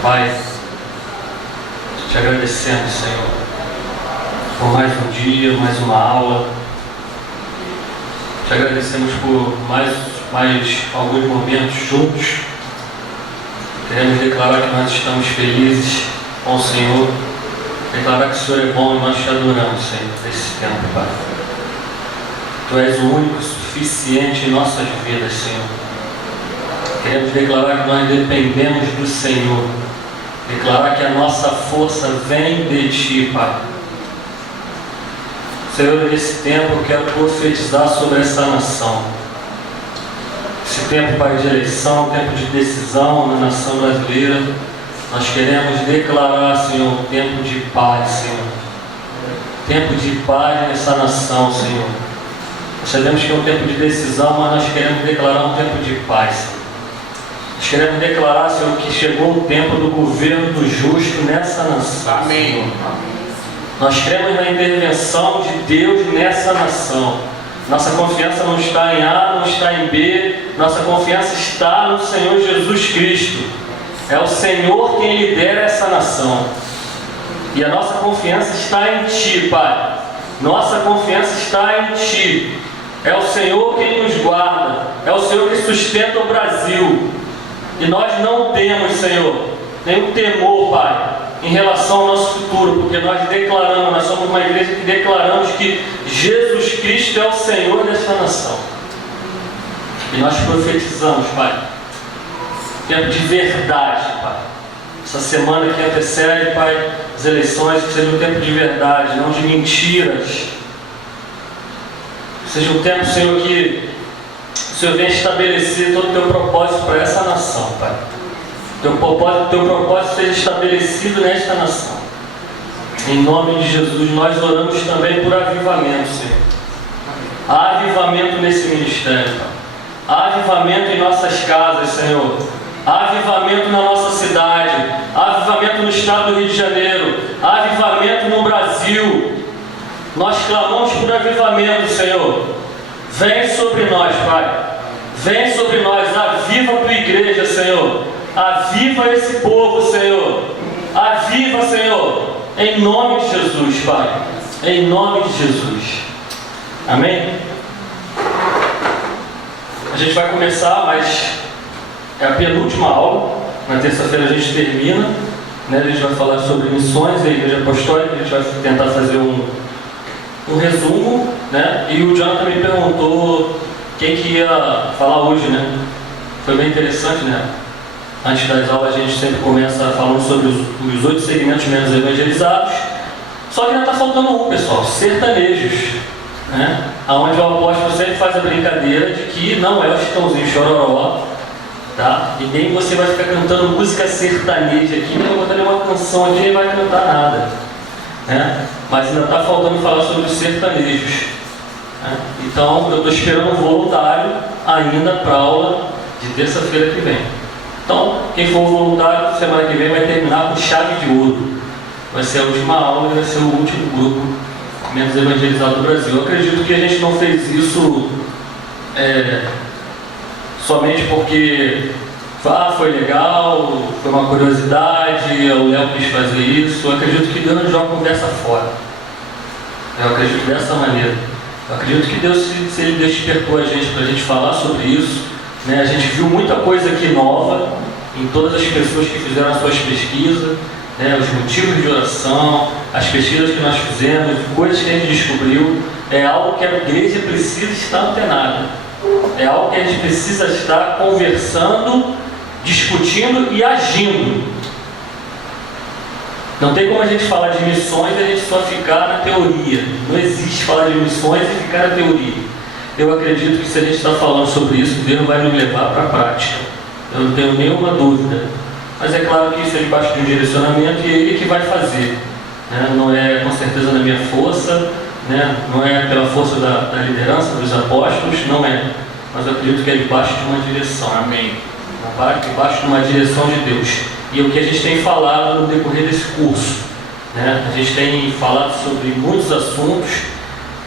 Pai, te agradecemos, Senhor, por mais um dia, mais uma aula. Te agradecemos por mais alguns momentos juntos. Queremos declarar que nós estamos felizes com o Senhor, declarar que o Senhor é bom e nós te adoramos, Senhor, nesse tempo, Pai. Tu és o único suficiente em nossas vidas, Senhor. Queremos declarar que nós dependemos do Senhor, declarar que a nossa força vem de Ti, Pai. Senhor, nesse tempo eu quero profetizar sobre essa nação. Esse tempo, Pai, de eleição, tempo de decisão na nação brasileira, nós queremos declarar, Senhor, um tempo de paz, Senhor. Tempo de paz nessa nação, Senhor. Nós sabemos que é um tempo de decisão, mas nós queremos declarar um tempo de paz, Senhor. Nós queremos declarar, Senhor, que chegou o tempo do governo do justo nessa nação. Amém. Senhor. Nós cremos na intervenção de Deus nessa nação. Nossa confiança não está em A, não está em B. Nossa confiança está no Senhor Jesus Cristo. É o Senhor quem lidera essa nação. E a nossa confiança está em Ti, Pai. Nossa confiança está em Ti. É o Senhor quem nos guarda. É o Senhor que sustenta o Brasil. E nós não temos, Senhor, nenhum temor, Pai, em relação ao nosso futuro, porque nós declaramos, nós somos uma igreja que declaramos que Jesus Cristo é o Senhor desta nação. E nós profetizamos, Pai, tempo de verdade, Pai. Essa semana que antecede, Pai, as eleições, que seja um tempo de verdade, não de mentiras. Seja um tempo, Senhor, que o Senhor venha estabelecer todo o Teu propósito para essa nação, Pai. Teu propósito seja estabelecido nesta nação. Em nome de Jesus, nós oramos também por avivamento, Senhor. Há avivamento nesse ministério, Pai. Há avivamento em nossas casas, Senhor. Há avivamento na nossa cidade. Há avivamento no estado do Rio de Janeiro. Há avivamento no Brasil. Nós clamamos por avivamento, Senhor. Vem sobre nós, Pai. Vem sobre nós. Aviva a Tua igreja, Senhor. Aviva esse povo, Senhor. Aviva, Senhor. Em nome de Jesus, Pai. Em nome de Jesus. Amém? A gente vai começar, mas é a penúltima aula. Na terça-feira a gente termina, né? A gente vai falar sobre missões da Igreja Apostólica. A gente vai tentar fazer um resumo, né? E o Jonathan me perguntou quem que ia falar hoje, né? Foi bem interessante, né? Antes das aulas a gente sempre começa falando sobre os 8 segmentos menos evangelizados. Só que ainda está faltando um, pessoal, sertanejos, né? Onde o apóstolo sempre faz a brincadeira de que não é o Chitãozinho Chororó, tá? E nem você vai ficar cantando música sertaneja aqui, nem vai botar nenhuma canção aqui, nem vai cantar nada, né? Mas ainda está faltando falar sobre os sertanejos, né? Então eu estou esperando um voluntário ainda para a aula de terça-feira que vem. Então, quem for voluntário, semana que vem vai terminar com chave de ouro. Vai ser a última aula e vai ser o último grupo menos evangelizado do Brasil. Eu acredito que a gente não fez isso somente porque foi legal, foi uma curiosidade, o Léo quis fazer isso. Eu acredito que Deus nos joga conversa fora. Eu acredito dessa maneira. Eu acredito que Deus, se Ele despertou a gente para a gente falar sobre isso, né? A gente viu muita coisa aqui nova em todas as pessoas que fizeram as suas pesquisas, né? Os motivos de oração, as pesquisas que nós fizemos, coisas que a gente descobriu. É algo que a igreja precisa estar antenada. É algo que a gente precisa estar conversando, discutindo e agindo. Não tem como a gente falar de missões e a gente só ficar na teoria. Não existe falar de missões e ficar na teoria. Eu acredito que se a gente está falando sobre isso, Deus vai nos levar para a prática. Eu não tenho nenhuma dúvida. Mas é claro que isso é debaixo de um direcionamento e é Ele que vai fazer, né? Não é com certeza na minha força, né? Não é pela força da liderança dos apóstolos, não é. Mas eu acredito que é debaixo de uma direção. Amém. Debaixo de uma direção de Deus. E é o que a gente tem falado no decorrer desse curso, né? A gente tem falado sobre muitos assuntos,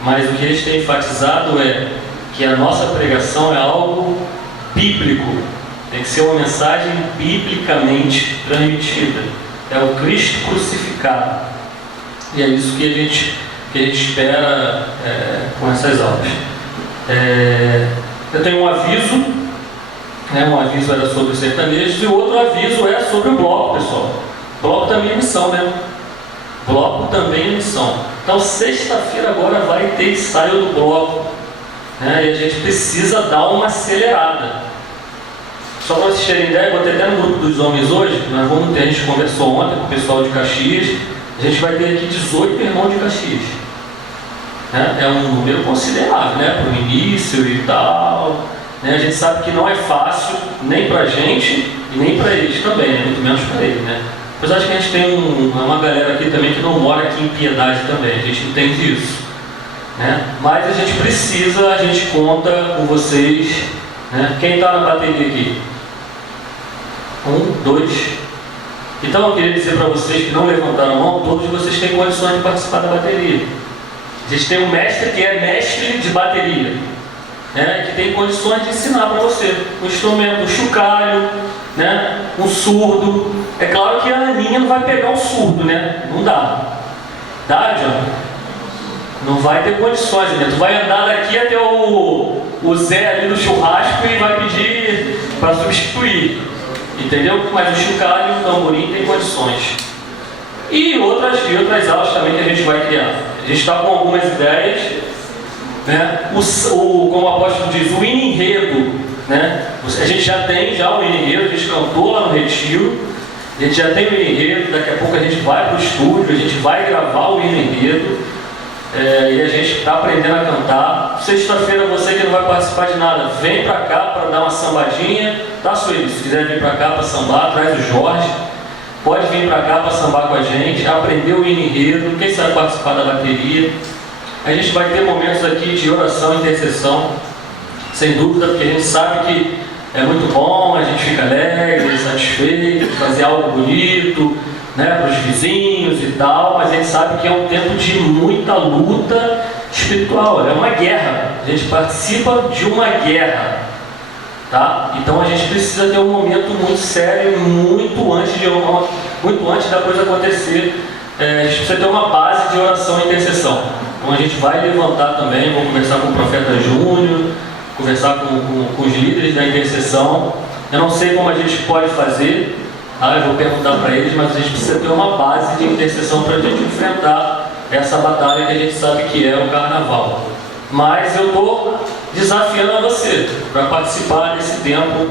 mas o que a gente tem enfatizado é que a nossa pregação é algo bíblico, tem que ser uma mensagem biblicamente transmitida. É o Cristo crucificado. E é isso que a gente espera com essas aulas. Eu tenho um aviso, um aviso era sobre os sertanejos, e o outro aviso é sobre o bloco, pessoal. Bloco também é missão, né? Bloco também é missão. Então, sexta-feira agora vai ter ensaio do bloco, né? E a gente precisa dar uma acelerada. Só para vocês terem ideia, vou ter até no grupo dos homens hoje, nós vamos ter, a gente conversou ontem com o pessoal de Caxias, a gente vai ter aqui 18 irmãos de Caxias. É um número considerável, né? Para o início e tal. Né? A gente sabe que não é fácil, nem para a gente e nem para eles também, né? Muito menos para eles, né? Apesar de que a gente tem uma galera aqui também que não mora aqui em Piedade também, a gente entende isso. Né? Mas a gente precisa, a gente conta com vocês. Né? Quem está na bateria aqui? 1, 2. Então eu queria dizer para vocês que não levantaram a mão, todos vocês têm condições de participar da bateria. A gente tem um mestre que é mestre de bateria, né? Que tem condições de ensinar para você um instrumento, um chocalho, né? Um surdo. É claro que a Aninha não vai pegar um surdo, né? Não dá. Dá, John? Não vai ter condições, né? Tu vai andar daqui até o Zé ali do churrasco e vai pedir para substituir. Entendeu? Mas o chocalho, o tamborim tem condições. E outras aulas também que a gente vai criar. A gente está com algumas ideias, né? Como o apóstolo diz, o enredo, né? A gente já tem o enredo, a gente cantou lá no retiro, a gente já tem o enredo, daqui a pouco a gente vai para o estúdio, a gente vai gravar o enredo, e a gente está aprendendo a cantar. Sexta-feira, você que não vai participar de nada, vem para cá para dar uma sambadinha, tá, Sueli? Se quiser vir para cá para sambar, traz o Jorge. Pode vir para cá para sambar com a gente, aprender o enredo, quem sabe participar da bateria. A gente vai ter momentos aqui de oração e intercessão, sem dúvida, porque a gente sabe que é muito bom, a gente fica alegre, satisfeito, fazer algo bonito, né, para os vizinhos e tal, mas a gente sabe que é um tempo de muita luta espiritual, é uma guerra, a gente participa de uma guerra. Tá? Então a gente precisa ter um momento muito sério, muito antes da coisa acontecer. A gente precisa ter uma base de oração e intercessão. Então a gente vai levantar também, vou conversar com o profeta Júnior, conversar com os líderes da intercessão. Eu não sei como a gente pode fazer, tá? Eu vou perguntar para eles, mas a gente precisa ter uma base de intercessão para a gente enfrentar essa batalha que a gente sabe que é o carnaval. Mas eu estou desafiando a você para participar desse tempo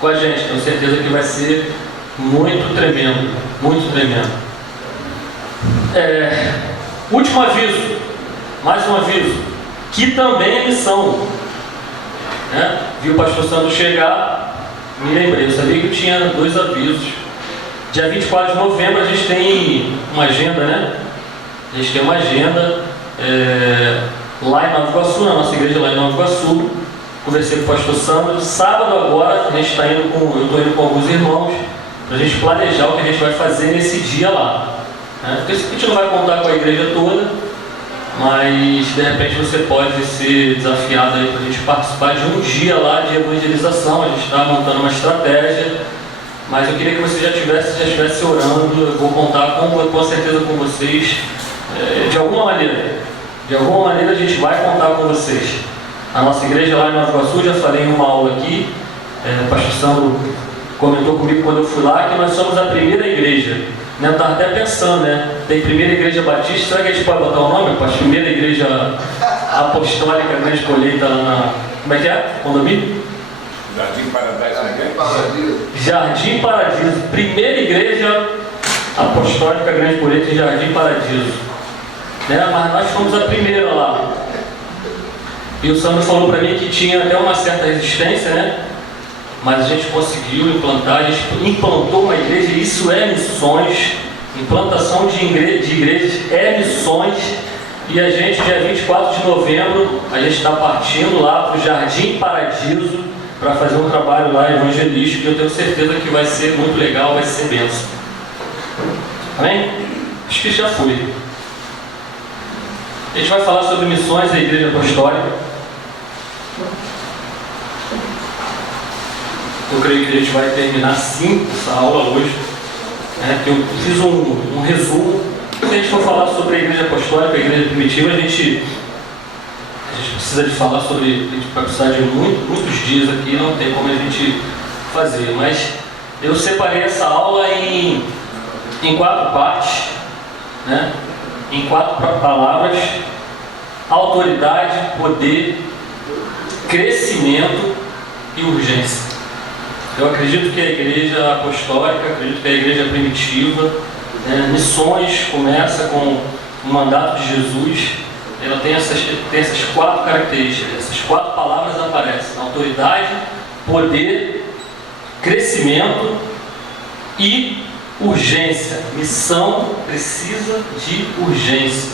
com a gente. Tenho certeza que vai ser muito tremendo, muito tremendo. Último aviso, mais um aviso, que também é missão. Né? Vi o pastor Sandro chegar, me lembrei, eu sabia que tinha 2 avisos. Dia 24 de novembro a gente tem uma agenda, né? A gente tem uma agenda lá em Nova Iguaçu, na nossa igreja lá em Nova Iguaçu. Conversei com o pastor Sandro. Sábado agora, eu estou indo com alguns irmãos para a gente planejar o que a gente vai fazer nesse dia lá. Né? Porque a gente não vai contar com a igreja toda, mas de repente você pode ser desafiado aí para a gente participar de um dia lá de evangelização. A gente está montando uma estratégia, mas eu queria que você já estivesse orando. Eu vou contar com certeza com vocês, de alguma maneira. De alguma maneira a gente vai contar com vocês. A nossa igreja lá em Nova Iguaçu, já falei em uma aula aqui, o pastor Sandro comentou comigo quando eu fui lá, que nós somos a primeira igreja. Né? Eu estava até pensando, né? Tem primeira igreja batista, será que a gente pode botar o nome? A primeira igreja apostólica Grande Colheita lá na... Como é que é? Condomínio? Jardim Paradiso. Jardim Paradiso. Primeira igreja apostólica Grande Colheita em Jardim Paradiso. Né? Mas nós fomos a primeira lá. E o Sandro falou para mim que tinha até uma certa resistência, né? Mas a gente conseguiu implantar, a gente implantou uma igreja, e isso é missões. Implantação de igrejas é missões. E a gente, dia 24 de novembro, a gente está partindo lá para o Jardim Paradiso para fazer um trabalho lá evangelístico, e eu tenho certeza que vai ser muito legal, vai ser bênção. Amém? Acho que já foi. A gente vai falar sobre missões da Igreja Apostólica. Eu creio que a gente vai terminar sim essa aula hoje. Eu fiz um resumo. Se a gente for falar sobre a igreja apostólica, a igreja primitiva, a gente precisa de falar sobre, a gente vai precisar de muitos dias aqui, não tem como a gente fazer, mas eu separei essa aula em 4 partes, né? Em 4 palavras: autoridade, poder, crescimento e urgência. Eu acredito que a igreja apostólica, acredito que a igreja primitiva, missões começa com o mandato de Jesus. Ela tem essas 4 características, essas 4 palavras aparecem: autoridade, poder, crescimento e urgência. Missão precisa de urgência.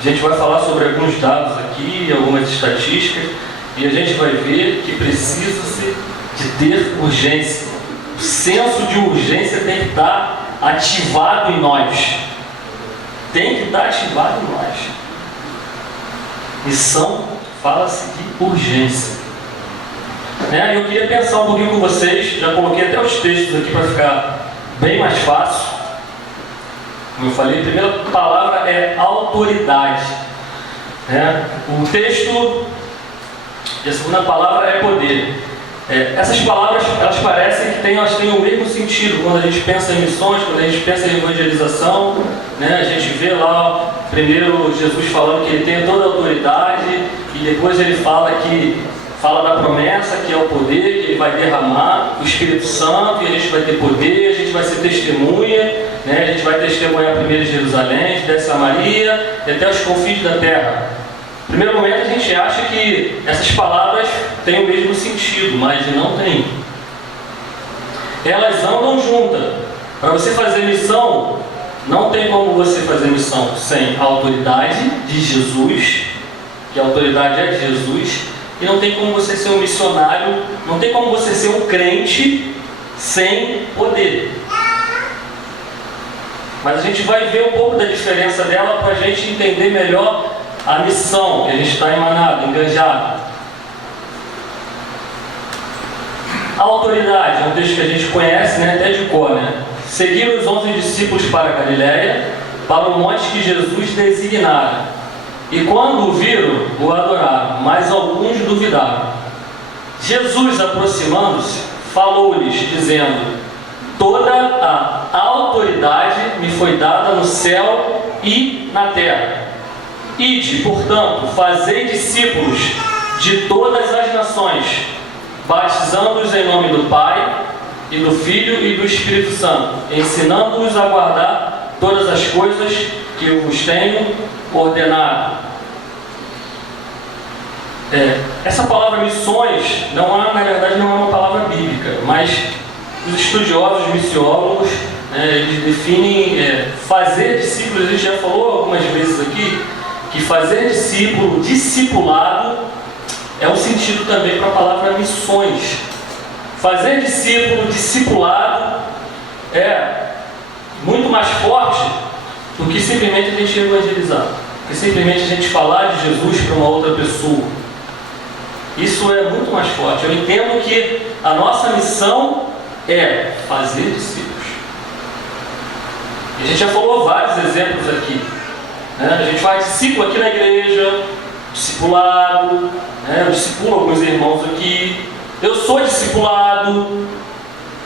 A gente vai falar sobre alguns dados aqui, algumas estatísticas, e a gente vai ver que precisa-se de ter urgência. O senso de urgência tem que estar ativado em nós. Tem que estar ativado em nós. Missão, fala-se de urgência. Eu queria pensar um pouquinho com vocês, já coloquei até os textos aqui para ficar bem mais fácil. Como eu falei, a primeira palavra é autoridade. O texto, e a segunda palavra é poder. Essas palavras, elas parecem que elas têm o mesmo sentido quando a gente pensa em missões, quando a gente pensa em evangelização, A gente vê lá primeiro Jesus falando que ele tem toda a autoridade, e depois ele fala da promessa, que é o poder que ele vai derramar, o Espírito Santo, e a gente vai ter poder, a gente vai ser testemunha, A gente vai testemunhar primeiro em Jerusalém, de Samaria e até os confins da terra. No primeiro momento a gente acha que essas palavras têm o mesmo sentido, mas não tem. Elas andam juntas. Para você fazer missão, não tem como você fazer missão sem a autoridade de Jesus, que a autoridade é de Jesus, e não tem como você ser um missionário, não tem como você ser um crente sem poder. Mas a gente vai ver um pouco da diferença dela para a gente entender melhor a missão que a gente está emanado, engajado. A autoridade é um texto que a gente conhece, até de cor, Seguiram os 11 discípulos para a Galiléia, para o monte que Jesus designara. E quando o viram, o adoraram, mas alguns duvidaram. Jesus, aproximando-se, falou-lhes, dizendo: toda a autoridade me foi dada no céu e na terra. Ide, portanto, fazei discípulos de todas as nações, batizando-os em nome do Pai, e do Filho e do Espírito Santo, ensinando-os a guardar todas as coisas que eu vos tenho ordenado. Essa palavra missões, na verdade não é uma palavra bíblica, mas os estudiosos, missiólogos, eles definem fazer discípulos. A gente já falou algumas vezes aqui que fazer discípulo, discipulado, é um sentido também para a palavra missões. Fazer discípulo, discipulado, é muito mais forte do que simplesmente a gente evangelizar, do que simplesmente a gente falar de Jesus para uma outra pessoa. Isso é muito mais forte. Eu entendo que a nossa missão é fazer discípulos. E a gente já falou vários exemplos aqui. A gente faz discípulo aqui na igreja, discipulado, eu discipulo alguns irmãos aqui. Eu sou discipulado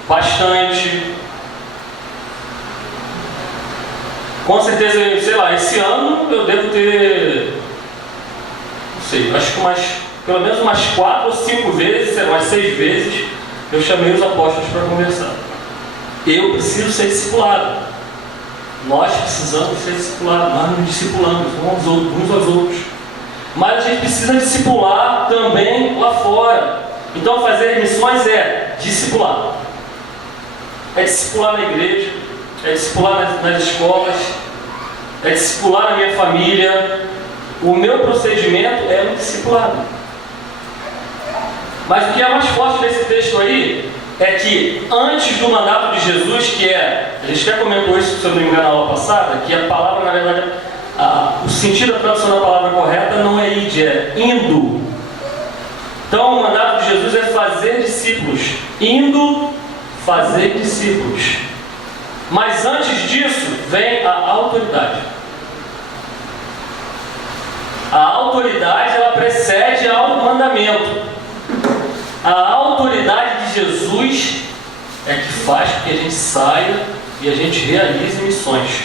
bastante. Com certeza, sei lá, esse ano eu devo ter, não sei, acho que pelo menos umas 4 ou 5 vezes, sei lá, umas 6 vezes, eu chamei os apóstolos para conversar. Eu preciso ser discipulado. Nós precisamos ser discipulados. Nós nos discipulamos uns aos outros. Mas a gente precisa discipular também lá fora. Então fazer missões é discipular. É discipular na igreja, é discipular nas escolas, é discipular na minha família. O meu procedimento é um discipulado. Mas o que é mais forte desse texto aí é que antes do mandato de Jesus, a gente até comentou isso, se eu não me engano, na aula passada, que a palavra, na verdade, o sentido da tradução da palavra correta não é ide, é indo. Então o mandato de Jesus é fazer discípulos. indo fazer discípulos. Mas antes disso, vem a autoridade. A autoridade, ela precede ao mandamento. A autoridade de Jesus é que faz com que a gente saia e a gente realize missões.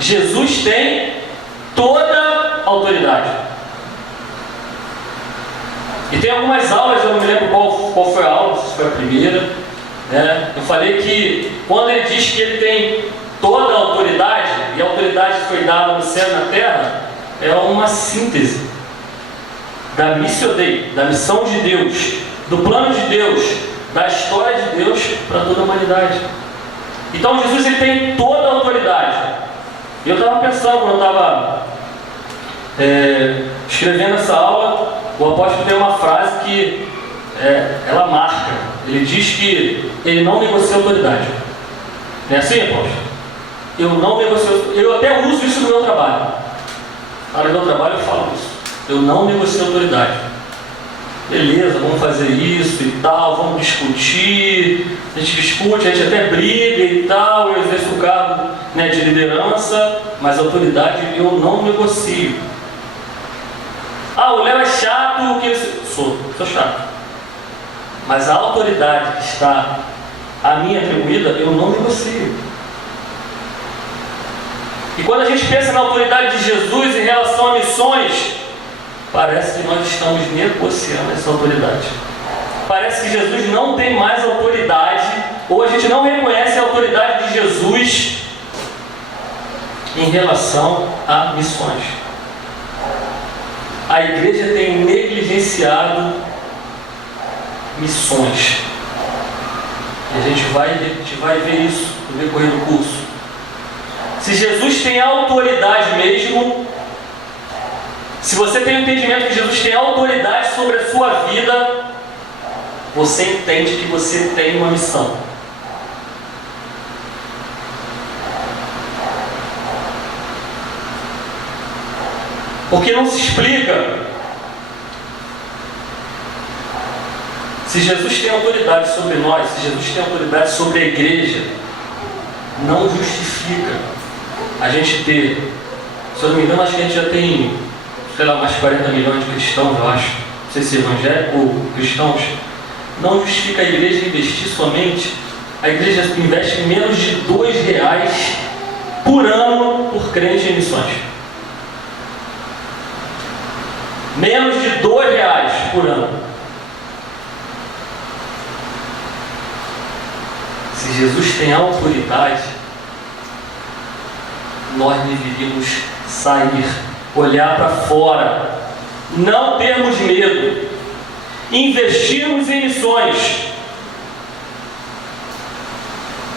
Jesus tem toda a autoridade. E tem algumas aulas, eu não me lembro qual foi a aula, não sei se foi a primeira, né? Eu falei que quando ele diz que ele tem toda a autoridade, e a autoridade foi dada no céu e na terra, é uma síntese da missio Dei, da missão de Deus, do plano de Deus, da história de Deus para toda a humanidade. Então Jesus, ele tem toda a autoridade. E eu estava pensando, quando eu estava escrevendo essa aula, o apóstolo tem uma frase que ela marca. Ele diz que ele não negocia autoridade. Não é assim, apóstolo? Eu não negocio. Eu até uso isso no meu trabalho. No meu trabalho eu falo isso. Eu não negocio autoridade. Beleza, vamos fazer isso e tal, vamos discutir. A gente discute, a gente até briga e tal. Eu exerço o cargo, né, de liderança, mas a autoridade eu não negocio. O Léo é chato, sou chato. Mas a autoridade que está a mim atribuída, eu não negocio. E quando a gente pensa na autoridade de Jesus em relação a missões, parece que nós estamos negociando essa autoridade. Parece que Jesus não tem mais autoridade, ou a gente não reconhece a autoridade de Jesus em relação a missões. A igreja tem negligenciado missões. E a gente vai ver isso no decorrer do curso. Se Jesus tem autoridade mesmo, se você tem o entendimento que Jesus tem autoridade sobre a sua vida, você entende que você tem uma missão. Porque não se explica. Se Jesus tem autoridade sobre nós, se Jesus tem autoridade sobre a igreja, não justifica a gente ter, se eu não me engano, acho que a gente já tem, sei lá, mais 40 milhões de cristãos, eu acho, não sei se evangélicos ou cristãos. Não justifica a igreja investir somente, a igreja investe menos de R$2 por ano por crente em missões. Menos de R$2 por ano. Se Jesus tem autoridade, nós deveríamos sair, olhar para fora, não termos medo, investirmos em missões.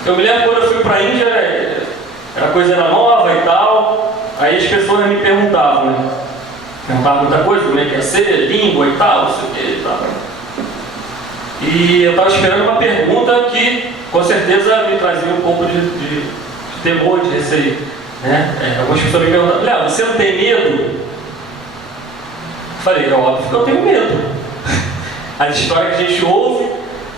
Eu me lembro quando eu fui para a Índia, a coisa era nova e tal, aí as pessoas me perguntavam, né? Perguntavam muita coisa, como é que ia ser, língua e tal, não sei o que e tal. E eu estava esperando uma pergunta que com certeza me trazia um pouco de temor, de receio, né? Algumas pessoas me perguntaram: Léo, você não tem medo? Eu falei: é óbvio que eu tenho medo. As histórias que a gente ouve,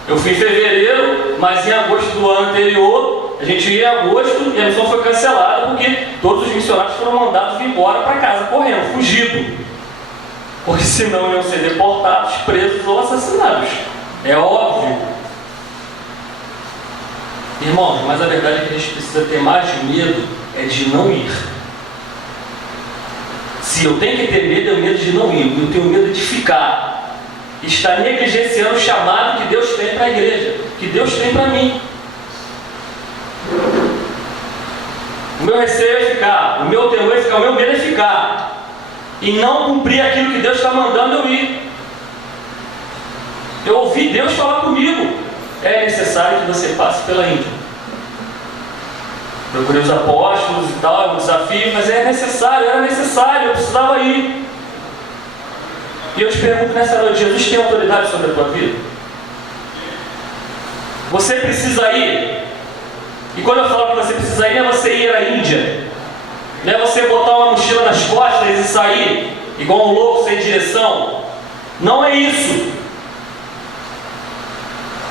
eu fui em fevereiro, mas em agosto do ano anterior, a gente ia em agosto e a missão foi cancelada porque todos os missionários foram mandados embora para casa correndo, fugido. Porque senão iam ser deportados, presos ou assassinados. É óbvio. Irmãos, mas a verdade é que a gente precisa ter mais de medo é de não ir. Se eu tenho que ter medo, é o medo de não ir. Eu tenho medo de ficar. Está negligenciando o chamado que Deus tem para a igreja, que Deus tem para mim. O meu receio é ficar, o meu temor é ficar, o meu medo é ficar e não cumprir aquilo que Deus está mandando eu ir. Eu ouvi Deus falar comigo: é necessário que você passe pela Índia. Procurei os apóstolos e tal, é um desafio, mas era necessário, eu precisava ir. E eu te pergunto nessa noite: Jesus tem autoridade sobre a tua vida? Você precisa ir? E quando eu falo que você precisa ir, não é você ir à Índia, não é você botar uma mochila nas costas e sair igual um louco sem direção. Não é isso.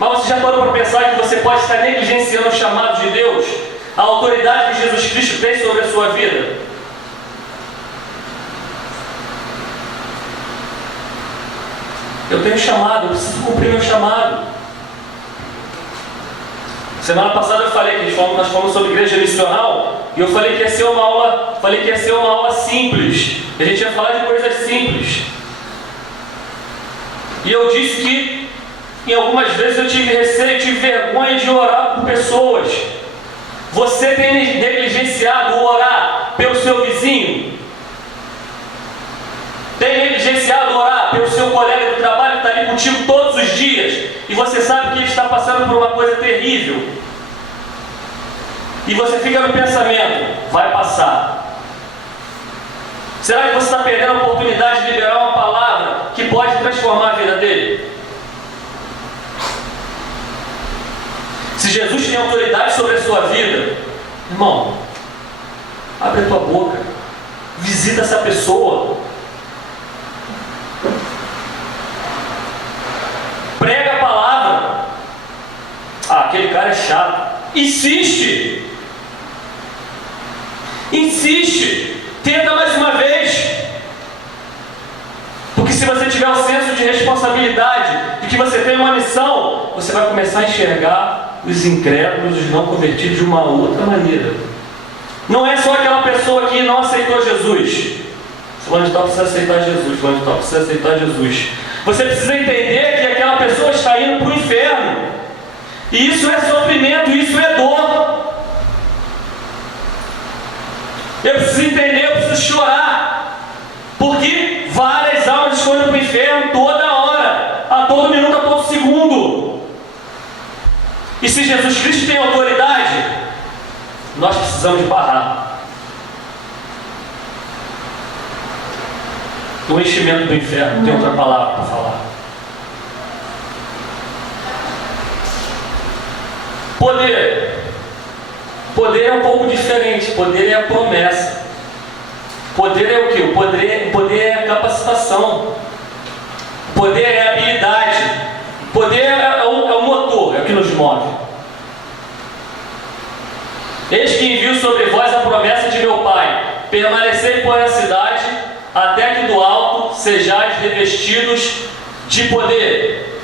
Mas você já parou para pensar que você pode estar negligenciando o chamado de Deus, a autoridade que Jesus Cristo tem sobre a sua vida? Eu tenho chamado, eu preciso cumprir meu chamado. Semana passada eu falei que nós falamos sobre igreja missional, e eu falei que ia ser uma aula simples. A gente ia falar de coisas simples. E eu disse que em algumas vezes eu tive receio, tive vergonha de orar por pessoas. Você tem negligenciado o orar pelo seu vizinho? Tem negligenciado orar pelo seu colega do trabalho que está ali contigo todos os dias e você sabe que ele está passando por uma coisa terrível? E você fica no pensamento, vai passar. Será que você está perdendo a oportunidade de liberar uma palavra que pode transformar a vida dele? Se Jesus tem autoridade sobre a sua vida, irmão, abre a tua boca, visita essa pessoa, prega a palavra. Ah, aquele cara é chato. Insiste, tenta mais uma vez, porque se você tiver o senso de responsabilidade, de que você tem uma missão, você vai começar a enxergar os incrédulos, os não convertidos de uma outra maneira. Não é só aquela pessoa que não aceitou Jesus. Fulano de tal precisa aceitar Jesus, fulano de tal precisa aceitar Jesus. Você precisa entender que aquela pessoa está indo para o inferno. E isso é sofrimento, isso é dor. Eu preciso entender, eu preciso chorar. Porque várias almas estão indo para o inferno toda hora, a todo minuto, a todo segundo. E se Jesus Cristo tem autoridade, nós precisamos barrar o enchimento do inferno. Tem outra palavra para falar. Poder é um pouco diferente. Poder é a promessa. Poder é o quê? O poder é a capacitação. Poder é a habilidade. Poder é o motor, é o que nos move. Eis que envio sobre vós a promessa de meu Pai: permanecei por a cidade, até que do alto sejais revestidos de poder.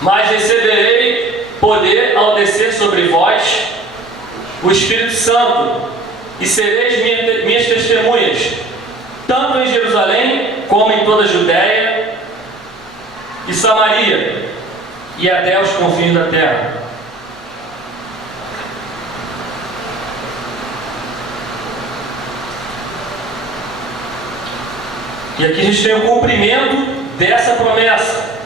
Mas receberei poder ao descer sobre vós o Espírito Santo, e sereis minhas testemunhas, tanto em Jerusalém, como em toda a Judéia e Samaria, e até os confins da terra. E aqui a gente tem o cumprimento dessa promessa.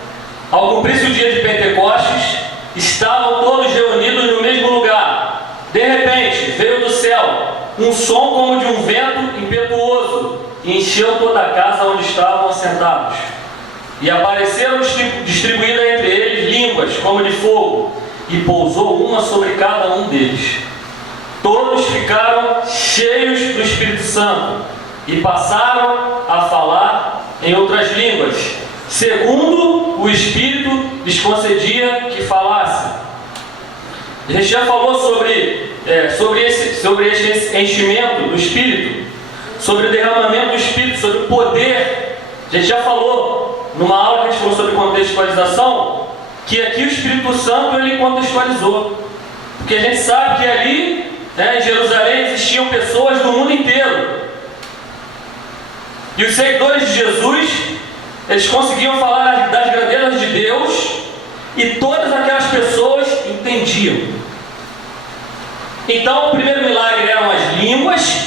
Ao cumprir-se o dia de Pentecostes, estavam todos reunidos no mesmo lugar. De repente, veio do céu um som como de um vento impetuoso e encheu toda a casa onde estavam assentados. E apareceram distribuídas entre eles línguas como de fogo, e pousou uma sobre cada um deles. Todos ficaram cheios do Espírito Santo e passaram a falar em outras línguas, segundo o Espírito lhes concedia que falassem. A gente já falou sobre esse enchimento do Espírito, sobre o derramamento do Espírito, sobre o poder. A gente já falou, numa aula que a gente falou sobre contextualização, que aqui o Espírito Santo ele contextualizou. Porque a gente sabe que ali, em Jerusalém, existiam pessoas do mundo inteiro. E os seguidores de Jesus, eles conseguiam falar das grandezas de Deus, e todas aquelas pessoas entendiam. Então o primeiro milagre eram as línguas,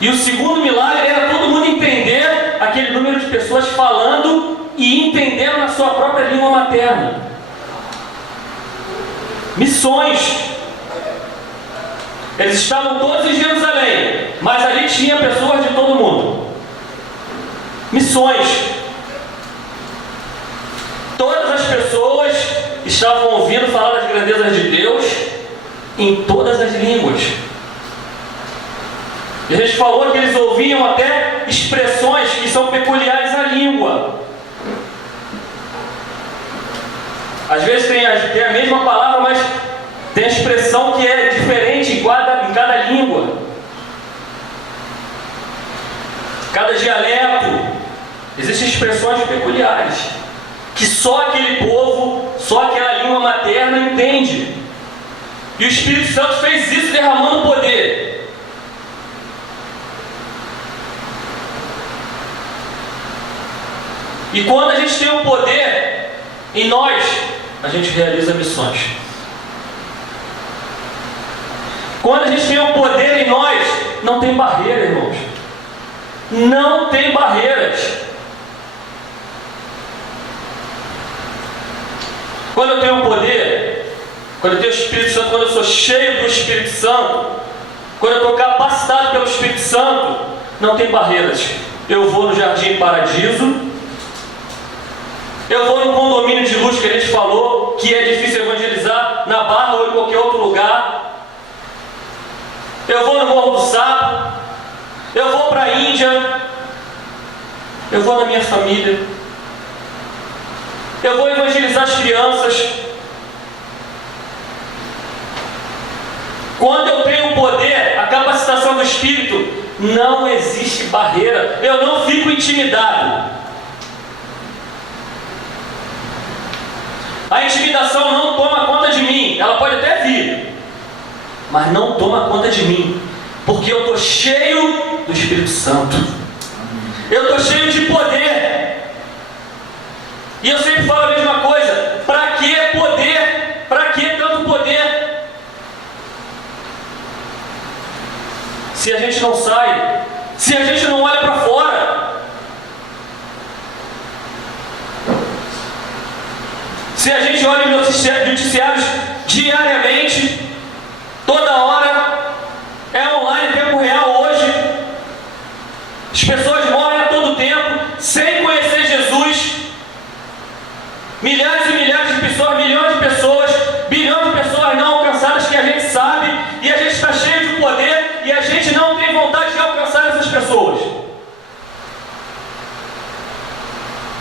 e o segundo milagre era todo mundo entender aquele número de pessoas falando e entendendo na sua própria língua materna. Missões. Eles estavam todos em Jerusalém, mas ali tinha pessoas de todo mundo. Missões. Todas as pessoas estavam ouvindo falar das grandezas de Deus em todas as línguas. E a gente falou que eles ouviam até expressões que são peculiares à língua. Às vezes tem a mesma palavra, mas tem a expressão que é diferente em cada língua. Cada dialeto, existem expressões peculiares, que só aquele povo, só aquela língua materna entende. E o Espírito Santo fez isso derramando poder. E quando a gente tem o poder em nós, a gente realiza missões. Quando a gente tem o poder em nós, não tem barreira, irmãos. Não tem barreiras. Quando eu tenho o poder, quando eu tenho o Espírito Santo, quando eu sou cheio do Espírito Santo, quando eu estou capacitado pelo Espírito Santo, não tem barreiras. Eu vou no Jardim Paradiso, eu vou no condomínio de luz que a gente falou, que é difícil evangelizar, na Barra ou em qualquer outro lugar. Eu vou no Morro do Sapo, eu vou para a Índia, eu vou na minha família, eu vou evangelizar as crianças. Quando eu tenho o poder, a capacitação do Espírito, não existe barreira, eu não fico intimidado. A intimidação não toma conta de mim, ela pode até vir, mas não toma conta de mim, porque eu estou cheio do Espírito Santo, eu estou cheio de poder. E eu sempre falo a mesma coisa: para que poder? Para que tanto poder? Se a gente não sai, se a gente não olha para fora, se a gente olha os noticiários diariamente, toda hora, é online, tempo real hoje, as pessoas morrem a todo tempo, sem conhecer Jesus, milhares e milhares de pessoas, milhões de pessoas, bilhões de pessoas não alcançadas que a gente sabe, e a gente está cheio de poder, e a gente não tem vontade de alcançar essas pessoas.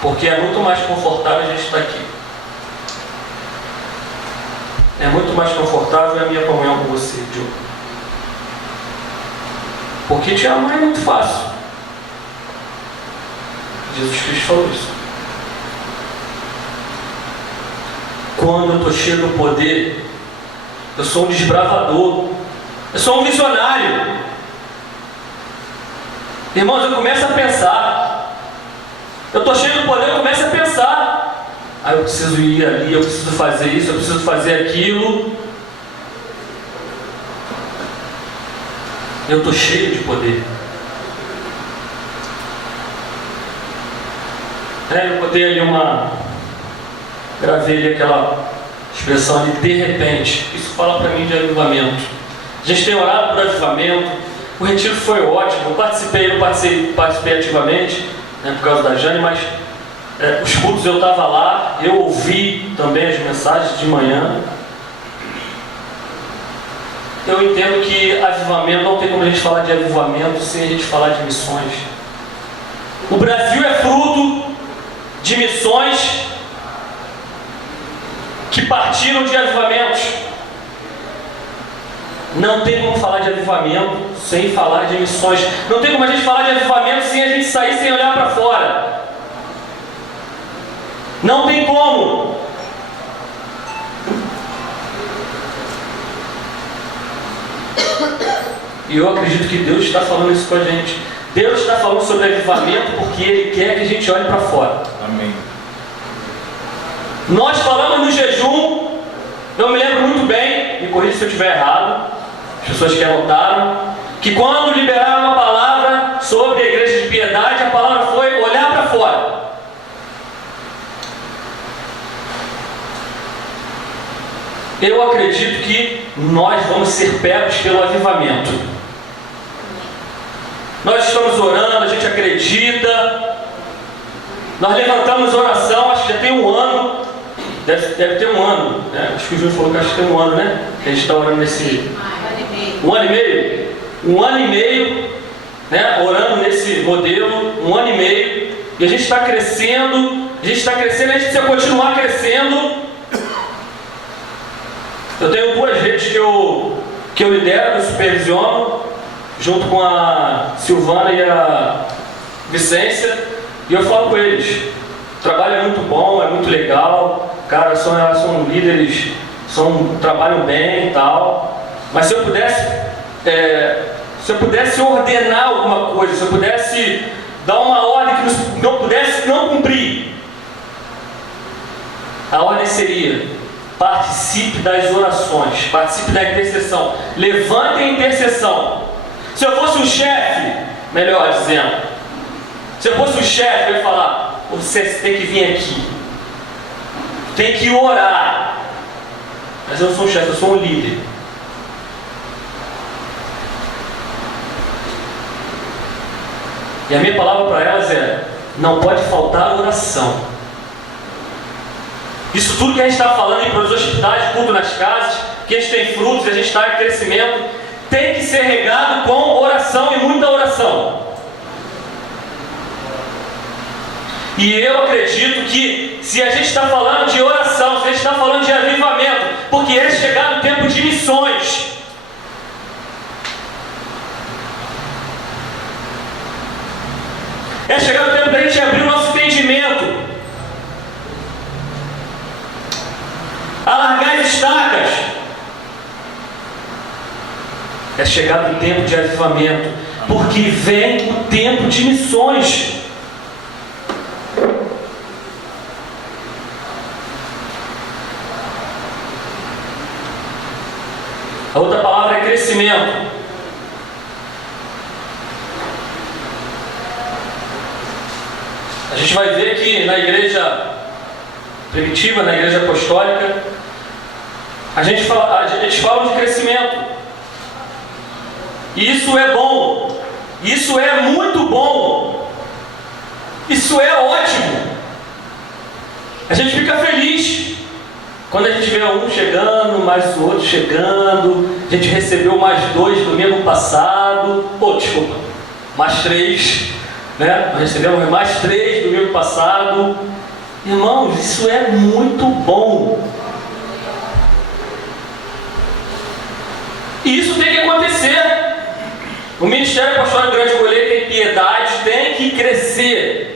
Porque é muito mais confortável a gente estar aqui. É muito mais confortável a minha comunhão com você, Diogo. Porque te amar é muito fácil. Jesus Cristo falou isso. Quando eu estou cheio do poder, eu sou um desbravador, eu sou um visionário. Irmãos, eu começo a pensar. Eu estou cheio do poder, eu começo a pensar. Eu preciso ir ali, eu preciso fazer isso, eu preciso fazer aquilo. Eu estou cheio de poder. Eu botei ali gravei ali aquela expressão ali, de repente. Isso fala para mim de avivamento. A gente tem orado por avivamento. O retiro foi ótimo. Eu não participei ativamente, por causa da Jane, mas os cultos eu estava lá, eu ouvi também as mensagens de manhã. Eu entendo que avivamento, não tem como a gente falar de avivamento sem a gente falar de missões. O Brasil é fruto de missões que partiram de avivamentos. Não tem como falar de avivamento sem falar de missões. Não tem como a gente falar de avivamento sem a gente sair, sem olhar para fora. Não tem como. E eu acredito que Deus está falando isso com a gente. Deus está falando sobre avivamento porque Ele quer que a gente olhe para fora. Amém. Nós falamos no jejum, eu me lembro muito bem, me corrija se eu estiver errado, as pessoas que anotaram, que quando liberaram uma palavra sobre a igreja de piedade, a palavra foi olhar para fora. Eu acredito que nós vamos ser pegos pelo avivamento. Nós estamos orando, a gente acredita. Nós levantamos oração, acho que já tem um ano. Deve ter um ano, né? Acho que o Júnior falou que acho que tem um ano, né? Que a gente está orando nesse... Um ano e meio? Um ano e meio, né? Orando nesse modelo, um ano e meio. E a gente está crescendo, a gente precisa continuar crescendo. Eu tenho 2 redes que eu lidero, que eu supervisiono, junto com a Silvana e a Vicência, e eu falo com eles. O trabalho é muito bom, é muito legal, cara, são líderes, trabalham bem e tal, mas se eu pudesse ordenar alguma coisa, se eu pudesse dar uma ordem que eu pudesse não cumprir, a ordem seria: participe das orações, participe da intercessão, levante a intercessão. Se eu fosse um chefe, melhor dizendo, se eu fosse um chefe, eu ia falar: você tem que vir aqui, tem que orar. Mas eu não sou um chefe, eu sou um líder. E a minha palavra para elas é: não pode faltar oração. Isso tudo que a gente está falando em hospitais, culto nas casas, que a gente tem frutos, a gente está em crescimento, tem que ser regado com oração e muita oração. E eu acredito que se a gente está falando de oração, se a gente está falando de avivamento, porque é chegado o tempo de missões. É chegado o tempo da gente abrir o nosso entendimento, alargar as estacas. É chegado o tempo de avivamento, porque vem o tempo de missões. A outra palavra é crescimento. A gente vai ver que na igreja primitiva, na igreja apostólica, a gente fala de crescimento. E isso é bom. Isso é muito bom. Isso é ótimo. A gente fica feliz quando a gente vê um chegando, mais o outro chegando. A gente recebeu mais 2 domingo passado. Mais 3, né? Nós recebemos mais 3 domingo passado. Irmãos, isso é muito bom. E isso tem que acontecer. O Ministério Pastoral Grande Colheita tem piedade, tem que crescer.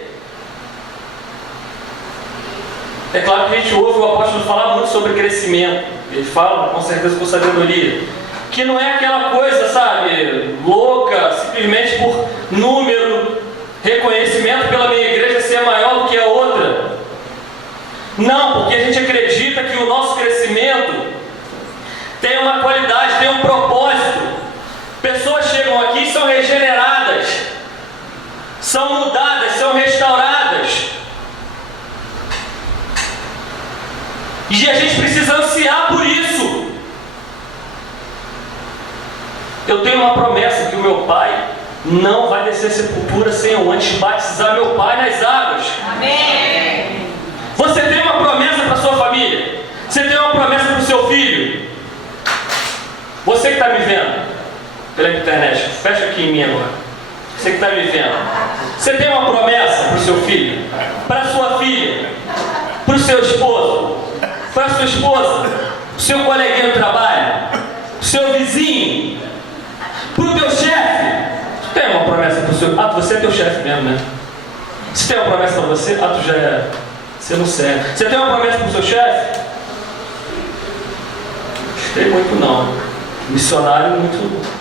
É claro que a gente ouve o apóstolo falar muito sobre crescimento. Ele fala, com certeza, com sabedoria. Que não é aquela coisa, sabe, louca, simplesmente por número, reconhecimento pela minha igreja ser maior do que a outra. Não, porque a gente acredita que o nosso crescimento tem uma qualidade, tem um propósito. Pessoas chegam aqui e são regeneradas, são mudadas, são restauradas. E a gente precisa ansiar por isso. Eu tenho uma promessa que o meu pai não vai descer sepultura sem eu antes batizar meu pai nas águas. Amém. Você tem uma promessa para sua família? Você tem uma promessa para o seu filho? Você que está me vendo pela internet, fecha aqui em mim agora. Você que está me vendo. Você tem uma promessa para o seu filho? Para a sua filha? Para o seu esposo? Para a sua esposa? Para o seu coleguinha do trabalho? Para o seu vizinho? Para o teu chefe? Você tem uma promessa para o seu... você é teu chefe mesmo, né? Você tem uma promessa para você? Tu já é... Você não serve. Você tem uma promessa para o seu chefe? Não tem muito não. Missionário muito...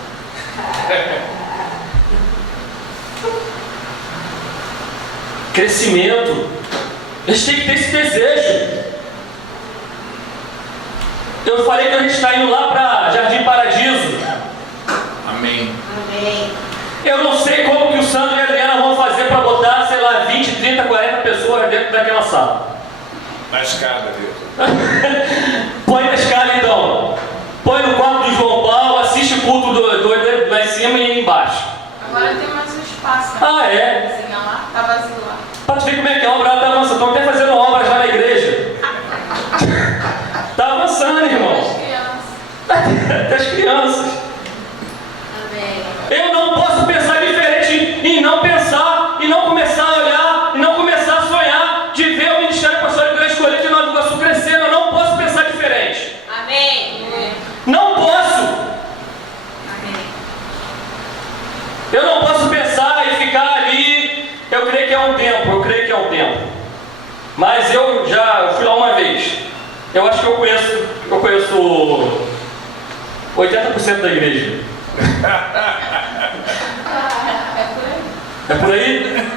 Crescimento. A gente tem que ter esse desejo. Eu falei que a gente está indo lá para Jardim Paradiso. Amém. Amém. Eu não sei como que o Sandro e a Adriana vão fazer para botar, sei lá, 20, 30, 40 pessoas dentro daquela sala. Na escada, Deus. Põe na escala então. Põe no quarto do João Paulo, assiste o culto do lá em cima e embaixo. Agora tem mais um espaço. Ah, é? Vizinha lá, tá vazio lá. Para tu ver como é que a obra está avançando. Estão até fazendo obras lá na igreja. Está avançando, irmão. Até as crianças. Amém. Eu não posso pensar diferente em não pensar, e não começar a olhar, e não começar a sonhar de ver o Ministério Pastoral Grande Colheita de Nova Iguaçu crescendo. Eu não posso pensar diferente. Amém. Mas eu fui lá uma vez. Eu acho que eu conheço 80% da igreja. É por aí?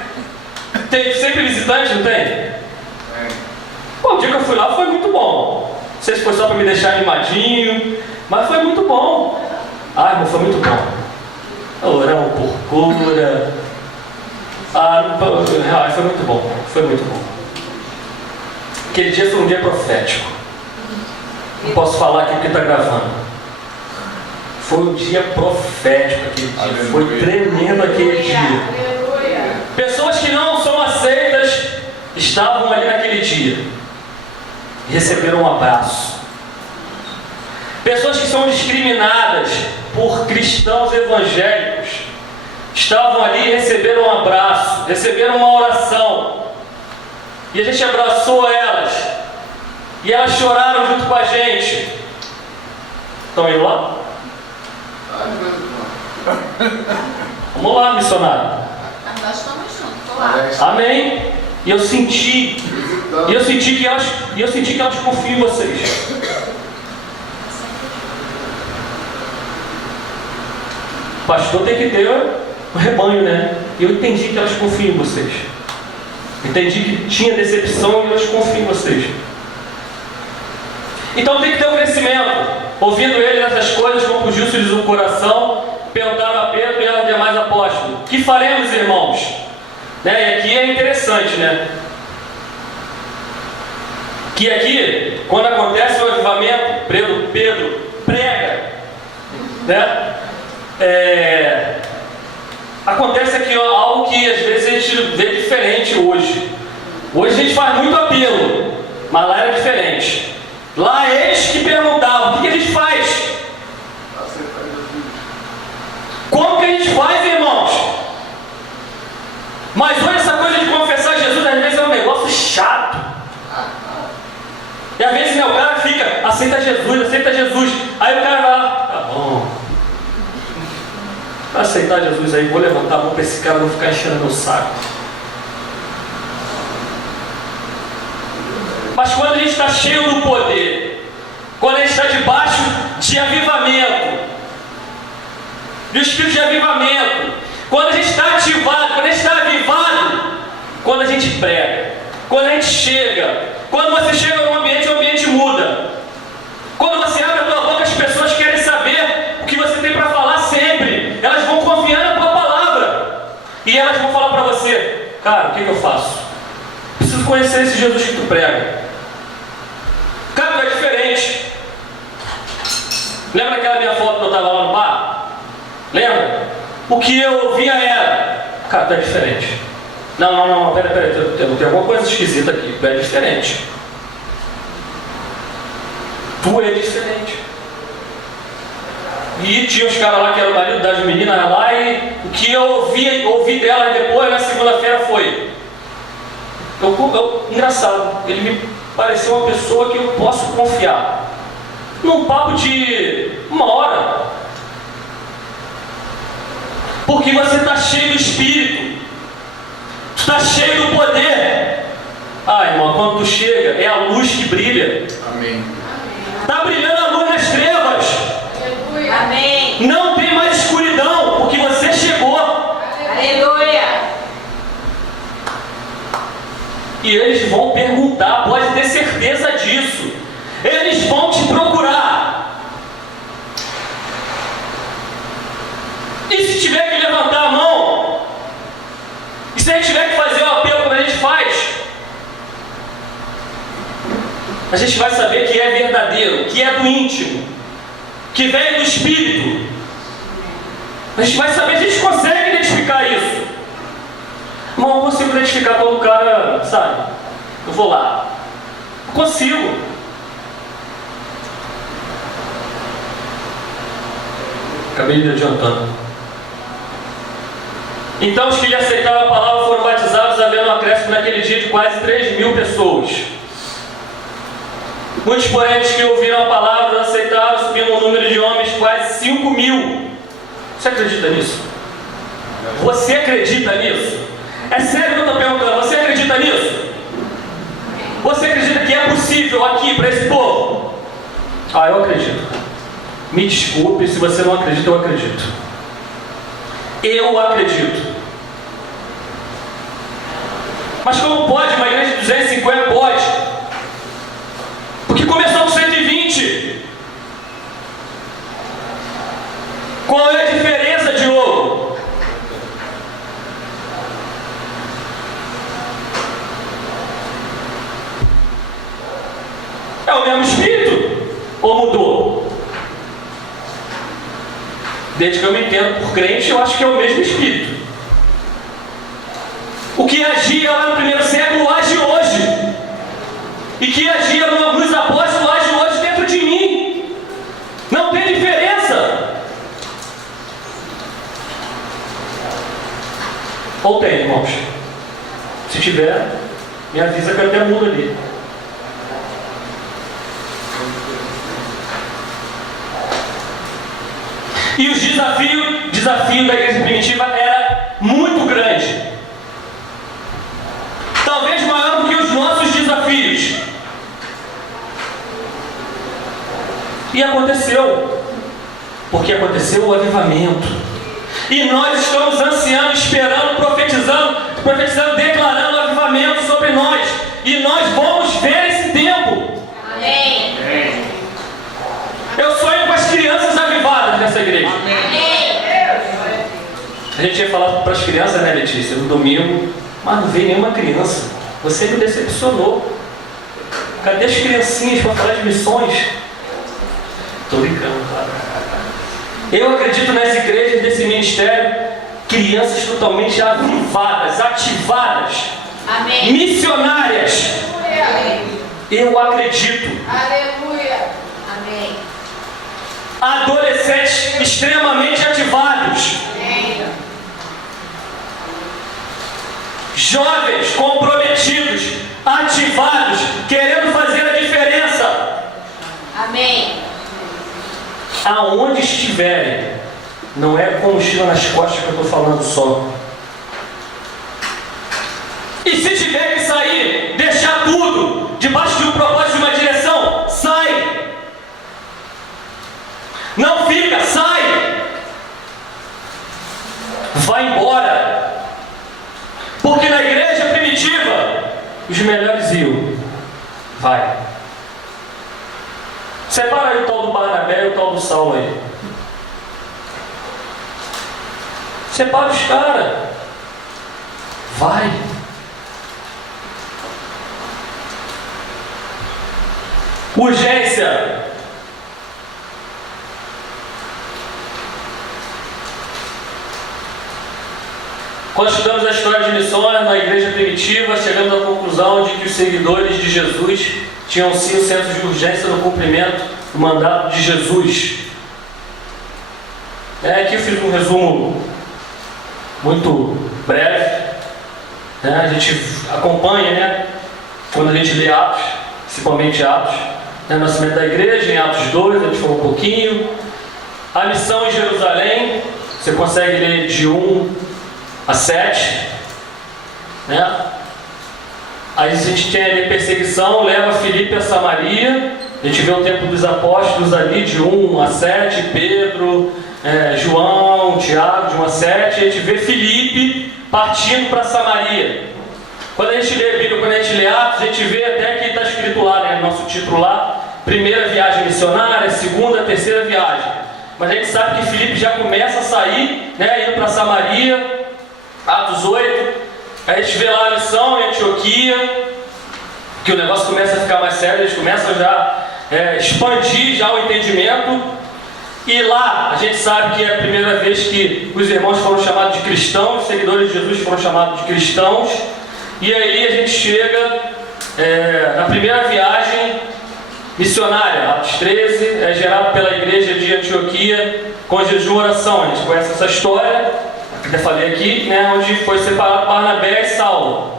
Tem sempre visitante, não tem? Bom, o dia que eu fui lá foi muito bom. Não sei se foi só para me deixar animadinho, mas foi muito bom. Ah, irmão, foi muito bom. Orão por cura. Foi muito bom. Foi muito bom. Aquele dia foi um dia profético. Não posso falar aqui porque está gravando. Foi um dia profético aquele dia. Aleluia. Foi tremendo aquele dia. Pessoas que não são aceitas estavam ali naquele dia e receberam um abraço. Pessoas que são discriminadas por cristãos evangélicos estavam ali e receberam um abraço, receberam uma oração. E a gente abraçou elas. E elas choraram junto com a gente. Estão indo lá? Vamos lá, missionário. Nós estamos juntos, tô lá. Amém. E eu senti que elas confiam em vocês. O pastor tem que ter um rebanho, né? E eu entendi que elas confiam em vocês. Entendi que tinha decepção e elas confiam em vocês. Então tem que ter um crescimento. Ouvindo ele nessas coisas, como o Gilson diz no coração, perguntaram a Pedro e aos demais apóstolos: que faremos, irmãos? Né? E aqui é interessante, né? Que aqui, quando acontece o avivamento, Pedro prega, né? Acontece aqui algo que às vezes a gente vê diferente hoje. Hoje a gente faz muito apelo, mas lá era diferente. Lá eles que perguntavam: o que a gente faz? Como que a gente faz, irmãos? Mas hoje essa coisa de confessar Jesus às vezes é um negócio chato. E às vezes, né, o cara fica: aceita Jesus. Aí o cara vai lá: tá bom, para aceitar Jesus aí, vou levantar a mão para esse cara não ficar enchendo meu saco. Mas quando a gente está cheio do poder, quando a gente está debaixo de avivamento, do espírito de avivamento, quando a gente está ativado, quando a gente está avivado, quando a gente prega, quando a gente chega, quando você chega num ambiente, o ambiente muda. Quando você abre a tua boca, as pessoas querem saber o que você tem para falar sempre. Elas vão confiar na tua palavra. E elas vão falar para você: cara, o que eu faço? Preciso conhecer esse Jesus que tu prega. Cara, tu é diferente. Lembra aquela minha foto que eu estava lá no bar? Lembra? O que eu ouvia era: cara, tu é diferente. Não, pera, tem alguma coisa esquisita aqui. Tu é diferente. Tu é diferente. E tinha os caras lá que eram o marido das meninas lá, e o que eu ouvi dela depois na segunda-feira foi: engraçado, ele me pareceu uma pessoa que eu posso confiar. Num papo de 1 hora. Porque você está cheio do Espírito. Tu está cheio do poder. Ah, irmão, quando tu chega, é a luz que brilha. Amém. Está brilhando a luz nas trevas. Amém. Não tem mais escuridão, porque você chegou. Aleluia. E eles vão perguntar, pode ter certeza disso. Eles vão te procurar. E se tiver que levantar a mão, e se a gente tiver que fazer o apelo como a gente faz, a gente vai saber que é verdadeiro, que é do íntimo, que vem do Espírito. A gente vai saber, a gente consegue identificar isso. Mas eu consigo identificar quando o cara, sabe, eu vou lá. Eu consigo. Acabei me adiantando. Então os que lhe aceitaram a palavra foram batizados, havendo um acréscimo naquele dia de quase 3.000 pessoas. Muitos, porém, os que ouviram a palavra não aceitaram, subindo o número de homens quase 5.000. Você acredita nisso? Você acredita nisso? É sério que eu estou perguntando, você acredita nisso? você acredita que é possível aqui para esse povo? Ah, eu acredito. Me desculpe, se você não acredita, eu acredito. Eu acredito. Mas como pode uma igreja de 250? Pode. Porque começou com 120. Qual é a diferença, Diogo? É o mesmo espírito? Ou mudou? Desde que eu me entendo por crente, eu acho que é o mesmo espírito. O que agia lá no primeiro século age hoje. E que agia nos apóstolos age hoje dentro de mim. Não tem diferença. Ou tem, irmãos? Se tiver, me avisa que eu até mudo ali. E o desafio da igreja primitiva era muito grande. Talvez maior do que os nossos desafios. E aconteceu. Porque aconteceu o avivamento. E nós estamos ansiando, esperando, profetizando, declarando o avivamento sobre nós. E nós vamos ver esse tempo. Amém. Eu sonho com as crianças avivadas nessa igreja. Amém. A gente ia falar para as crianças, né, Letícia, no domingo, mas não veio nenhuma criança. Você me decepcionou. Cadê as criancinhas para falar de missões? Estou brincando, claro. Eu acredito nas igrejas desse ministério, crianças totalmente avivadas, ativadas, Amém. missionárias. Eu acredito. Aleluia. Amém. Adolescentes extremamente ativados. Amém. Jovens comprometidos, ativados, querendo fazer a diferença. Amém. Aonde estiverem, não é com mochila nas costas que eu estou falando só. E se tiver que sair, deixar tudo, debaixo de um propósito, de uma direção, sai. Não fica, sai. Vai embora. Porque na igreja primitiva, os melhores iam. Vai. Separa aí o tal do Barnabé e o tal do Saulo aí. Separa os caras. Vai. Urgência. Quando estudamos a história de missões na igreja primitiva, chegamos à conclusão de que os seguidores de Jesus tinham sim um senso de urgência no cumprimento do mandato de Jesus. Aqui eu fiz um resumo muito breve. A gente acompanha, né, quando a gente lê Atos, principalmente Atos, o nascimento da igreja, em Atos 2, a gente falou um pouquinho. A missão em Jerusalém, você consegue ler de 1 a 7, né? Aí a gente tem ali perseguição, leva Filipe a Samaria, a gente vê o tempo dos apóstolos ali de 1 a 7, Pedro, João, Tiago, de 1 a 7, a gente vê Filipe partindo para Samaria. Quando a gente lê a Bíblia, quando a gente lê Atos, a gente vê até que está escrito lá, né, nosso título lá, primeira viagem missionária, segunda, terceira viagem. Mas a gente sabe que Filipe já começa a sair, né, indo para Samaria. Atos 8, a gente vê lá a missão em Antioquia, que o negócio começa a ficar mais sério, eles começam já a expandir já o entendimento, e lá a gente sabe que é a primeira vez que os irmãos foram chamados de cristãos, os seguidores de Jesus foram chamados de cristãos, e aí a gente chega na primeira viagem missionária, Atos 13, é gerado pela igreja de Antioquia com jejum e oração. A gente conhece essa história. Já falei aqui, né, onde foi separado Barnabé e Saulo.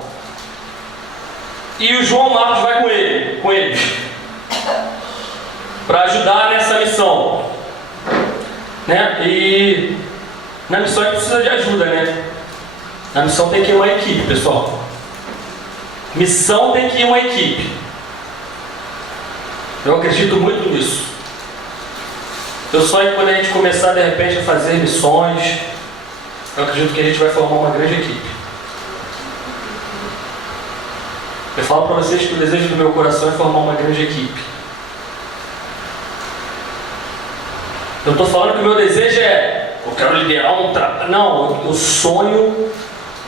E o João Marcos vai com eles, para ajudar nessa missão, né? E na missão a gente precisa de ajuda, né? Na missão tem que ir uma equipe, pessoal. Missão tem que ir uma equipe. Eu acredito muito nisso. Eu sonho que quando a gente começar de repente a fazer missões, eu acredito que a gente vai formar uma grande equipe. Eu falo para vocês que o desejo do meu coração é formar uma grande equipe. Eu estou falando que o meu desejo é, eu quero liderar um trabalho. Não, eu sonho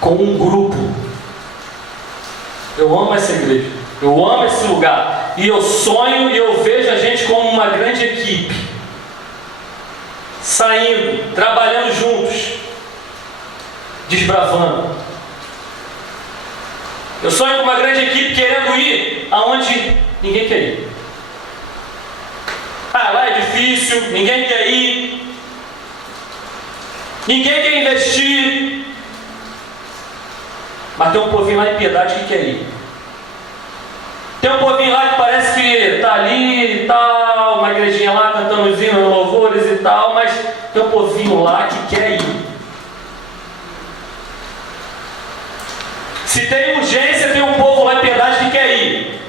com um grupo. Eu amo essa igreja. Eu amo esse lugar. E eu sonho e eu vejo a gente como uma grande equipe. Saindo, trabalhando juntos. Desbravando. Eu sonho com uma grande equipe querendo ir aonde ninguém quer ir. Ah, lá é difícil, ninguém quer ir. Ninguém quer investir. Mas tem um povinho lá em Piedade que quer ir. Tem um povinho lá que parece que está ali e tal, uma igrejinha lá cantando os hinos, louvores e tal, mas tem um povinho lá que quer ir. Se tem urgência, tem um povo lá em Piedade que quer ir.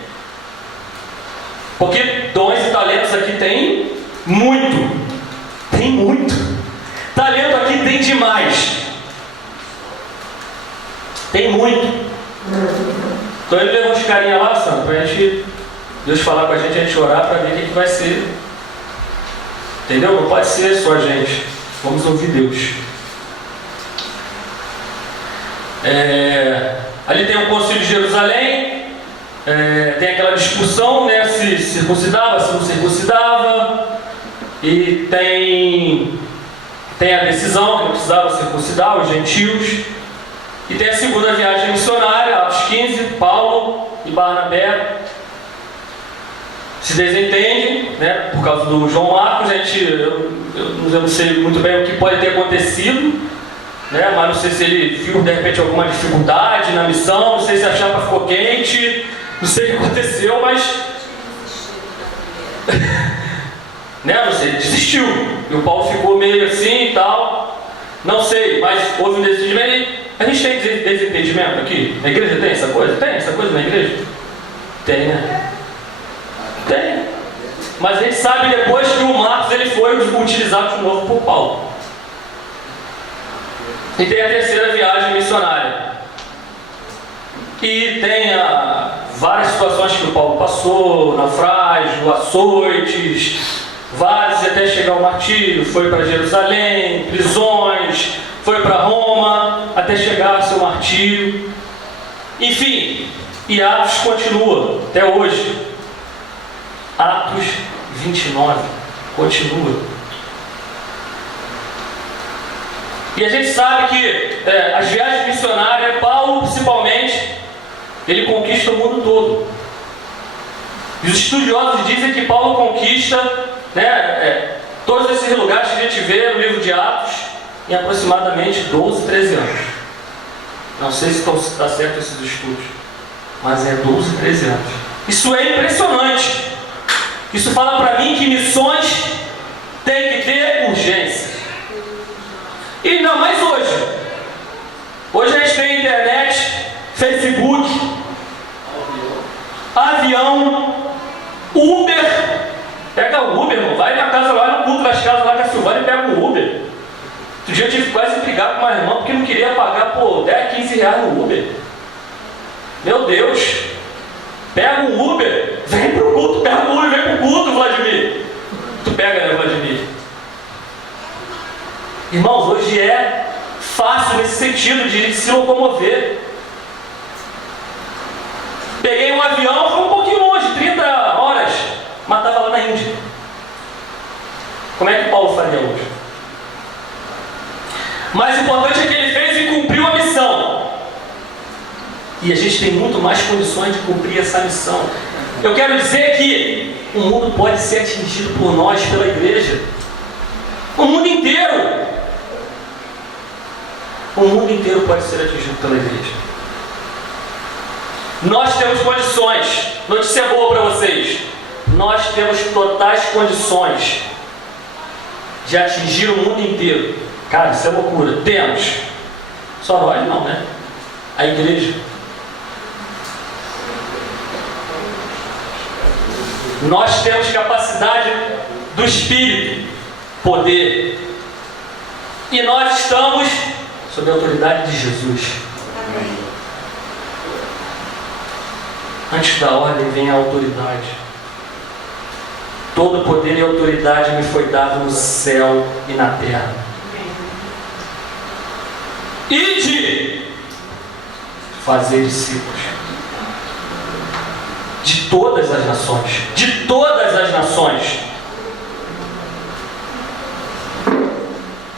Porque dons e talentos aqui tem muito. Tem muito. Talento aqui tem demais. Tem muito. Então ele levou uns carinha lá, Sandro, pra gente, Deus falar com a gente orar para ver o que vai ser. Entendeu? Não pode ser só a gente. Vamos ouvir Deus. Ali tem o Concílio de Jerusalém. Tem aquela discussão, né? Se circuncidava, se não circuncidava. E tem a decisão que não precisava circuncidar os gentios. E tem a segunda viagem missionária, Atos 15, Paulo e Barnabé se desentendem, né, por causa do João Marcos. Eu não sei muito bem o que pode ter acontecido, né, mas não sei se ele viu de repente alguma dificuldade na missão, não sei se a chapa ficou quente, não sei o que aconteceu, mas né, não sei, desistiu. E o Paulo ficou meio assim e tal, não sei, mas houve um desentendimento. A gente tem desentendimento aqui? Na igreja tem essa coisa? Tem essa coisa na igreja? Tem, né? Tem. Mas a gente sabe depois que o Marcos ele foi utilizado de novo por Paulo. E tem a terceira viagem missionária. E tem várias situações que o Paulo passou, naufrágio, açoites, vários até chegar ao martírio. Foi para Jerusalém, prisões, foi para Roma, até chegar ao seu martírio. Enfim, e Atos continua até hoje. Atos 29 continua. E a gente sabe que as viagens missionárias, Paulo principalmente, ele conquista o mundo todo. E os estudiosos dizem que Paulo conquista, né, todos esses lugares que a gente vê no livro de Atos em aproximadamente 12, 13 anos. Não sei se está certo esses estudos, mas é 12, 13 anos. Isso é impressionante. Isso fala para mim que missões tem que ter urgência. E ainda mais hoje. Hoje a gente tem internet, Facebook, avião, Uber. Pega o Uber, irmão. Vai na casa lá, no culto das casas lá com a Silvana e pega o Uber. Outro dia eu tive quase brigar com uma irmã porque não queria pagar por 10, 15 reais no Uber. Meu Deus. Pega um Uber, vem pro culto, pega o Uber, vem pro culto, Vladimir. Tu pega, né, Vladimir? Irmãos, hoje é fácil nesse sentido de se locomover. Peguei um avião, foi um pouquinho longe, 30 horas, mas estava lá na Índia. Como é que Paulo faria hoje? Mas o importante é que ele fez e cumpriu a missão. E a gente tem muito mais condições de cumprir essa missão. Eu quero dizer que o mundo pode ser atingido por nós, pela igreja. O mundo inteiro. O mundo inteiro pode ser atingido pela igreja. Nós temos condições. Notícia boa para vocês. Nós temos totais condições de atingir o mundo inteiro. Cara, isso é loucura. Temos. Só nós não, né? A igreja. Nós temos capacidade do Espírito, poder. E nós estamos sob a autoridade de Jesus. Antes da ordem vem a autoridade. Todo poder e autoridade me foi dado no céu e na terra. Ide fazer discípulos de todas as nações. De todas as nações.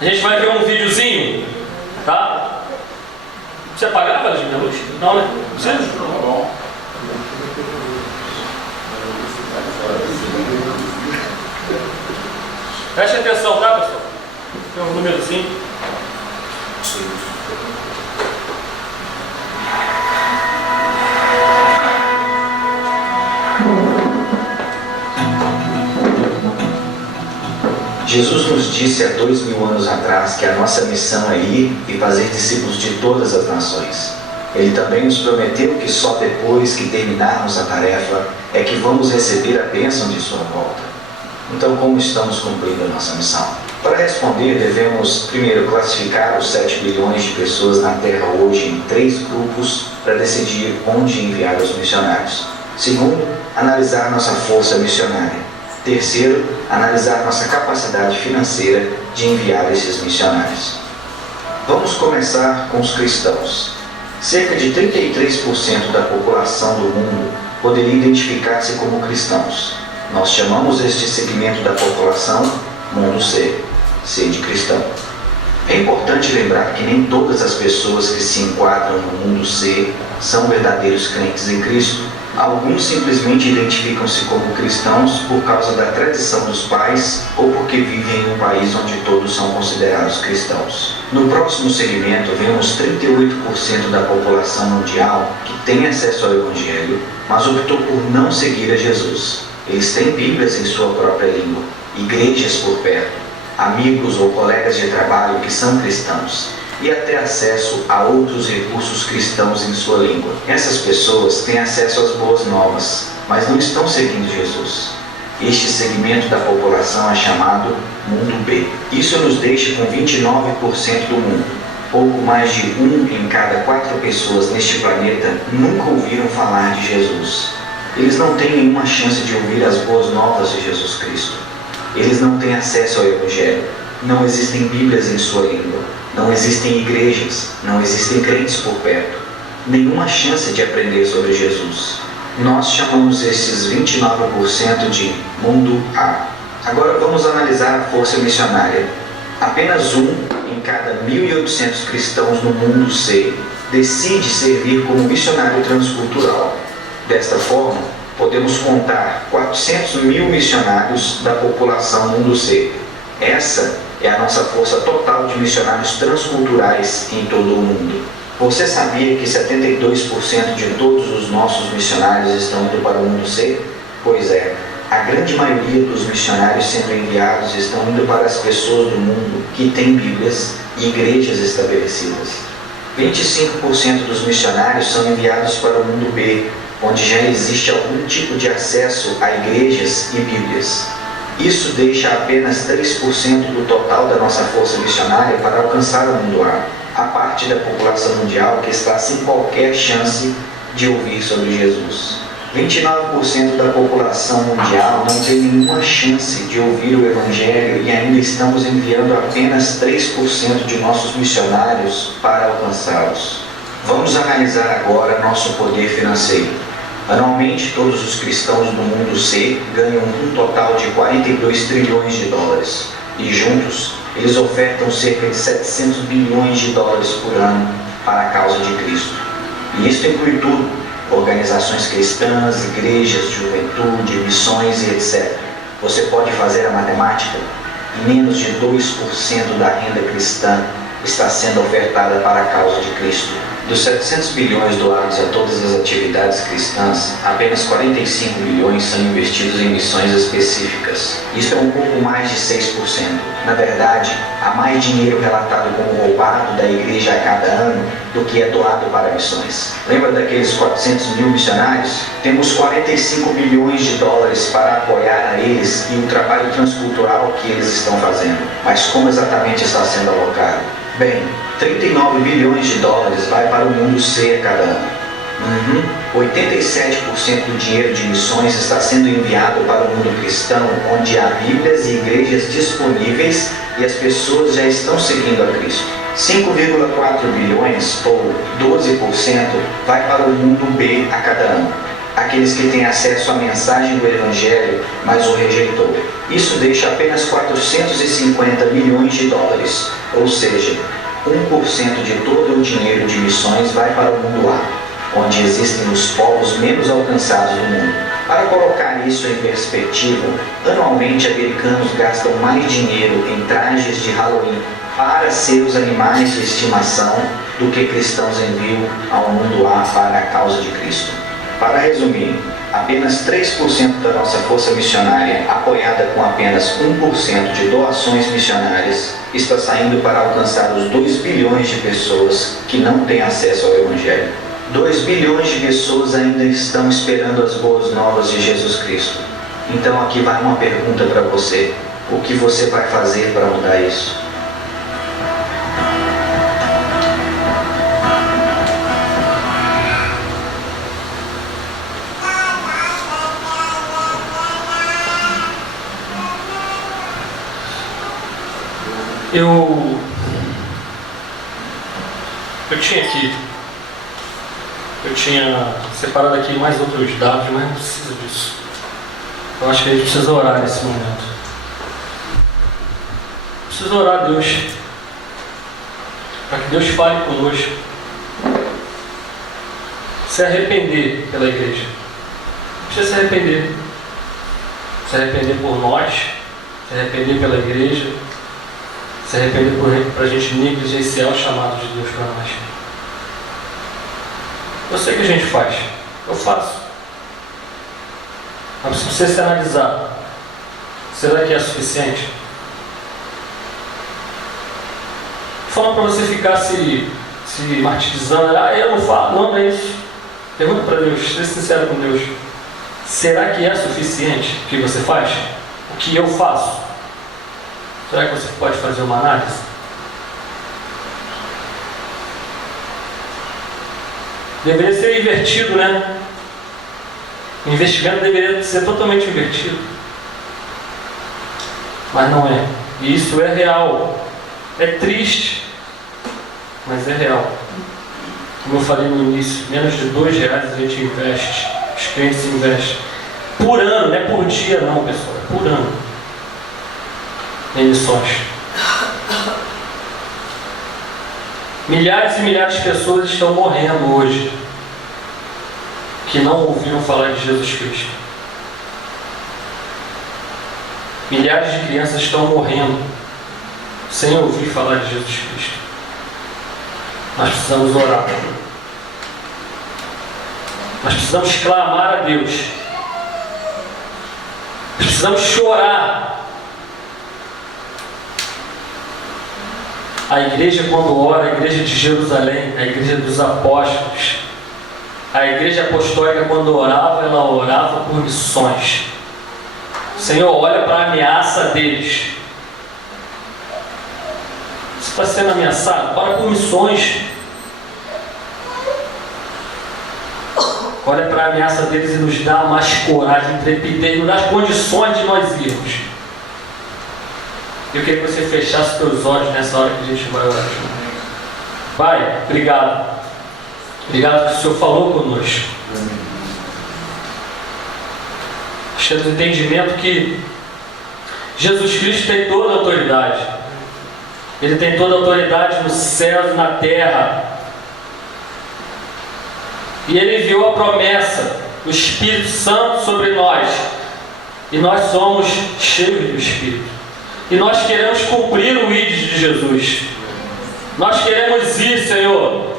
A gente vai ver um videozinho, tá? Você apagava a luz? Não, né? Você? Preste atenção, tá, pessoal? Tem um númerozinho. Jesus nos disse há 2000 anos atrás que a nossa missão é ir e fazer discípulos de todas as nações. Ele também nos prometeu que só depois que terminarmos a tarefa é que vamos receber a bênção de sua volta. Então, como estamos cumprindo a nossa missão? Para responder, devemos primeiro classificar os 7 bilhões de pessoas na Terra hoje em 3 grupos para decidir onde enviar os missionários. Segundo, analisar nossa força missionária. Terceiro, analisar nossa capacidade financeira de enviar esses missionários. Vamos começar com os cristãos. Cerca de 33% da população do mundo poderia identificar-se como cristãos. Nós chamamos este segmento da população Mundo C, C de cristão. É importante lembrar que nem todas as pessoas que se enquadram no Mundo C são verdadeiros crentes em Cristo. Alguns simplesmente identificam-se como cristãos por causa da tradição dos pais ou porque vivem em um país onde todos são considerados cristãos. No próximo segmento, vemos 38% da população mundial que tem acesso ao Evangelho, mas optou por não seguir a Jesus. Eles têm Bíblias em sua própria língua, igrejas por perto, amigos ou colegas de trabalho que são cristãos, e até acesso a outros recursos cristãos em sua língua. Essas pessoas têm acesso às boas novas, mas não estão seguindo Jesus. Este segmento da população é chamado Mundo B. Isso nos deixa com 29% do mundo. Pouco mais de 1 em cada 4 pessoas neste planeta nunca ouviram falar de Jesus. Eles não têm nenhuma chance de ouvir as boas novas de Jesus Cristo. Eles não têm acesso ao Evangelho. Não existem Bíblias em sua língua. Não existem igrejas, não existem crentes por perto, nenhuma chance de aprender sobre Jesus. Nós chamamos esses 29% de Mundo A. Agora vamos analisar a força missionária. Apenas 1 em cada 1.800 cristãos no Mundo C decide servir como missionário transcultural. Desta forma, podemos contar 400 mil missionários da população Mundo C. Essa é a nossa força total de missionários transculturais em todo o mundo. Você sabia que 72% de todos os nossos missionários estão indo para o Mundo C? Pois é, a grande maioria dos missionários sendo enviados estão indo para as pessoas do mundo que têm Bíblias e igrejas estabelecidas. 25% dos missionários são enviados para o Mundo B, onde já existe algum tipo de acesso a igrejas e Bíblias. Isso deixa apenas 3% do total da nossa força missionária para alcançar o Mundo A, a parte da população mundial que está sem qualquer chance de ouvir sobre Jesus. 29% da população mundial não tem nenhuma chance de ouvir o Evangelho e ainda estamos enviando apenas 3% de nossos missionários para alcançá-los. Vamos analisar agora nosso poder financeiro. Anualmente, todos os cristãos do Mundo C ganham um total de 42 trilhões de dólares. E juntos, eles ofertam cerca de 700 bilhões de dólares por ano para a causa de Cristo. E isso inclui tudo: organizações cristãs, igrejas, juventude, missões e etc. Você pode fazer a matemática? Menos de 2% da renda cristã está sendo ofertada para a causa de Cristo. Dos 700 bilhões doados a todas as atividades cristãs, apenas 45 bilhões são investidos em missões específicas. Isso é um pouco mais de 6%. Na verdade, há mais dinheiro relatado como roubado da igreja a cada ano do que é doado para missões. Lembra daqueles 400 mil missionários? Temos 45 bilhões de dólares para apoiar a eles e o trabalho transcultural que eles estão fazendo. Mas como exatamente está sendo alocado? Bem, 39 bilhões de dólares vai para o mundo C a cada ano. 87% do dinheiro de missões está sendo enviado para o mundo cristão, onde há Bíblias e igrejas disponíveis e as pessoas já estão seguindo a Cristo. 5,4 bilhões, ou 12%, vai para o mundo B a cada ano. Aqueles que têm acesso à mensagem do Evangelho, mas o rejeitou. Isso deixa apenas 450 milhões de dólares, ou seja, 1% de todo o dinheiro de missões vai para o mundo A, onde existem os povos menos alcançados do mundo. Para colocar isso em perspectiva, anualmente americanos gastam mais dinheiro em trajes de Halloween para seus animais de estimação do que cristãos enviam ao mundo A para a causa de Cristo. Para resumir, apenas 3% da nossa força missionária, apoiada com apenas 1% de doações missionárias, está saindo para alcançar os 2 bilhões de pessoas que não têm acesso ao Evangelho. 2 bilhões de pessoas ainda estão esperando as boas novas de Jesus Cristo. Então aqui vai uma pergunta para você. O que você vai fazer para mudar isso? Eu tinha separado aqui mais outros dados, mas não precisa disso. Eu acho que a gente precisa orar nesse momento. Precisa orar a Deus, para que Deus fale conosco. Se arrepender pela igreja. Precisa se arrepender. Se arrepender por nós, se arrepender pela igreja, se arrepender para a gente negligenciar o chamado de Deus para nós. Eu sei o que a gente faz, eu faço. Mas se você se analisar, será que é suficiente? Falando para você ficar se martirizando, eu não falo, não é isso. Pergunta para Deus, seja sincero com Deus. Será que é suficiente o que você faz? O que eu faço? Será que você pode fazer uma análise? Deveria ser invertido, né? O investimento deveria ser totalmente invertido. Mas não é. E isso é real. É triste, mas é real. Como eu falei no início, menos de R$2 a gente investe. Os clientes investem. Por ano, não é por dia não, pessoal. É por ano. Em missões. Milhares e milhares de pessoas estão morrendo hoje que não ouviram falar de Jesus Cristo. Milhares de crianças estão morrendo sem ouvir falar de Jesus Cristo. Nós precisamos orar. Nós precisamos clamar a Deus. Precisamos chorar. A igreja, quando ora, a igreja de Jerusalém, a igreja dos apóstolos, a igreja apostólica, quando orava, ela orava por missões. Senhor, olha para a ameaça deles. Você está sendo ameaçado? Ora por missões. Olha para a ameaça deles e nos dá mais coragem, intrepidez, nos dá as condições de nós irmos. Eu queria que você fechasse os teus olhos nessa hora que a gente vai orar. Pai, obrigado. Obrigado que o Senhor falou conosco. Nós temos entendimento que Jesus Cristo tem toda a autoridade. Ele tem toda a autoridade no céu e na terra. E Ele enviou a promessa do Espírito Santo sobre nós. E nós somos cheios do Espírito. E nós queremos cumprir o ID de Jesus. Nós queremos ir, Senhor.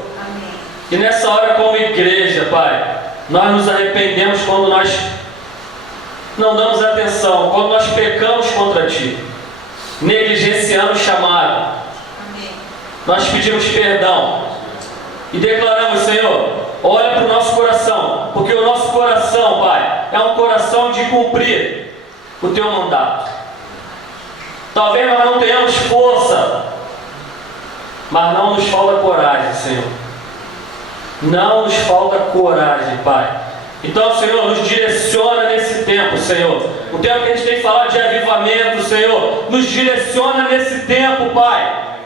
E nessa hora, como igreja, Pai, nós nos arrependemos quando nós não damos atenção, quando nós pecamos contra Ti, negligenciamos o chamado. Amém. Nós pedimos perdão e declaramos, Senhor, olha para o nosso coração, porque o nosso coração, Pai, é um coração de cumprir o Teu mandato. Talvez nós não tenhamos força, mas não nos falta coragem, Senhor. Não nos falta coragem, Pai. Então, Senhor, nos direciona nesse tempo, Senhor. O tempo que a gente tem falado de avivamento, Senhor, nos direciona nesse tempo, Pai.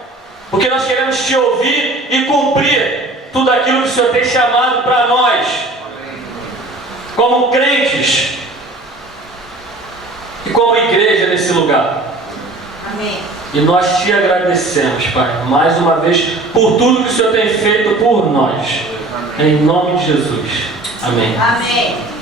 Porque nós queremos Te ouvir e cumprir tudo aquilo que o Senhor tem chamado para nós, como crentes e como igreja nesse lugar. Amém. E nós Te agradecemos, Pai, mais uma vez, por tudo que o Senhor tem feito por nós. Em nome de Jesus. Amém. Amém.